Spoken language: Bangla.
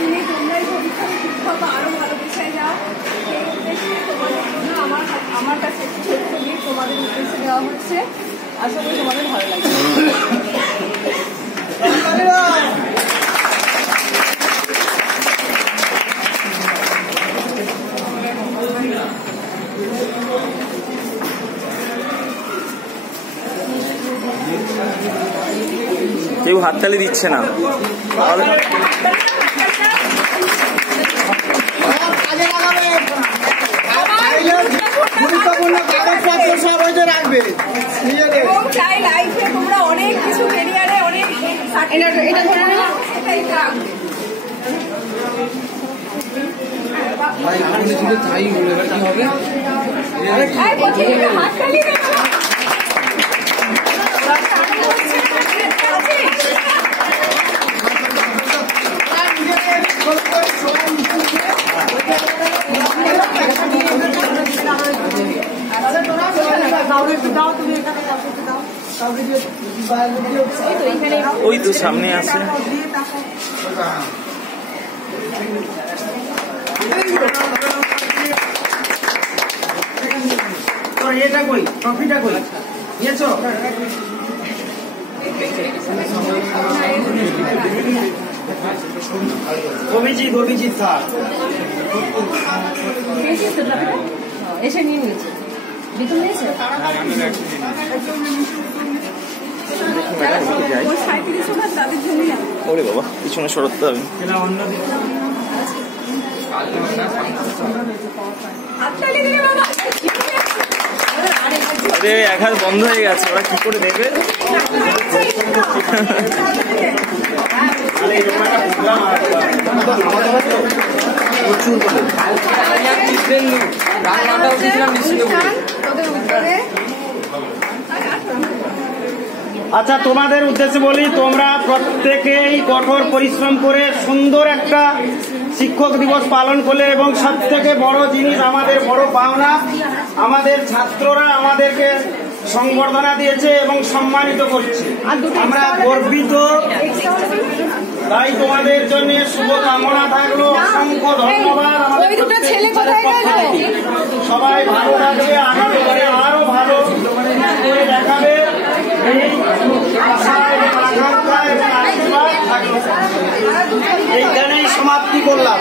দিনে তোমরাই ভবিষ্যতে শিক্ষক বা আরো ভালো পেশায় যাও, সেই উদ্দেশ্যে তোমাদের জন্য আমার কাছে ছোট্ট গিফট তোমাদের উদ্দেশ্যে দেওয়া হচ্ছে। আশা করি তোমাদের ভালো লাগবে। কেউ হাততালি দিচ্ছে না। গুরুত্বপূর্ণ কাগজপত্র সব রাখবে এবং চাই লাইফে তোমরা অনেক কিছু ক্যারিয়ারে অনেক এটা ধরে না সেটাই থাকবে। ওই তো সামনে আছে। এটা কই ট্রফিটা কই নিয়েছো? অভিজিৎ স্যার এসে নিয়ে নিয়েছে, বেতন নিয়েছে। ওরে বাবা, পিছনে সরাতে হবে। আরে এক হাত বন্ধ হয়ে গেছে, ওরা কি করে দেবে? আচ্ছা, তোমাদের উদ্দেশ্যে বলি, তোমরা প্রত্যেকেই কঠোর পরিশ্রম করে সুন্দর একটা শিক্ষক দিবস পালন করলে এবং সব থেকে বড় জিনিস, আমাদের বড় পাওনা, আমাদের ছাত্ররা আমাদেরকে সংবর্ধনা দিয়েছে এবং সম্মানিত করছে। আমরা গর্বিত, তাই তোমাদের জন্য শুভকামনা থাকলো। অসংখ্য ধন্যবাদ। সবাই ভালো থাকবে, আগামী দিনে আরো ভালো করে দেখাবে এই আশায় আকাঙ্ক্ষা এবং আশীর্বাদ থাকলো। এইখানেই সমাপ্তি করলাম।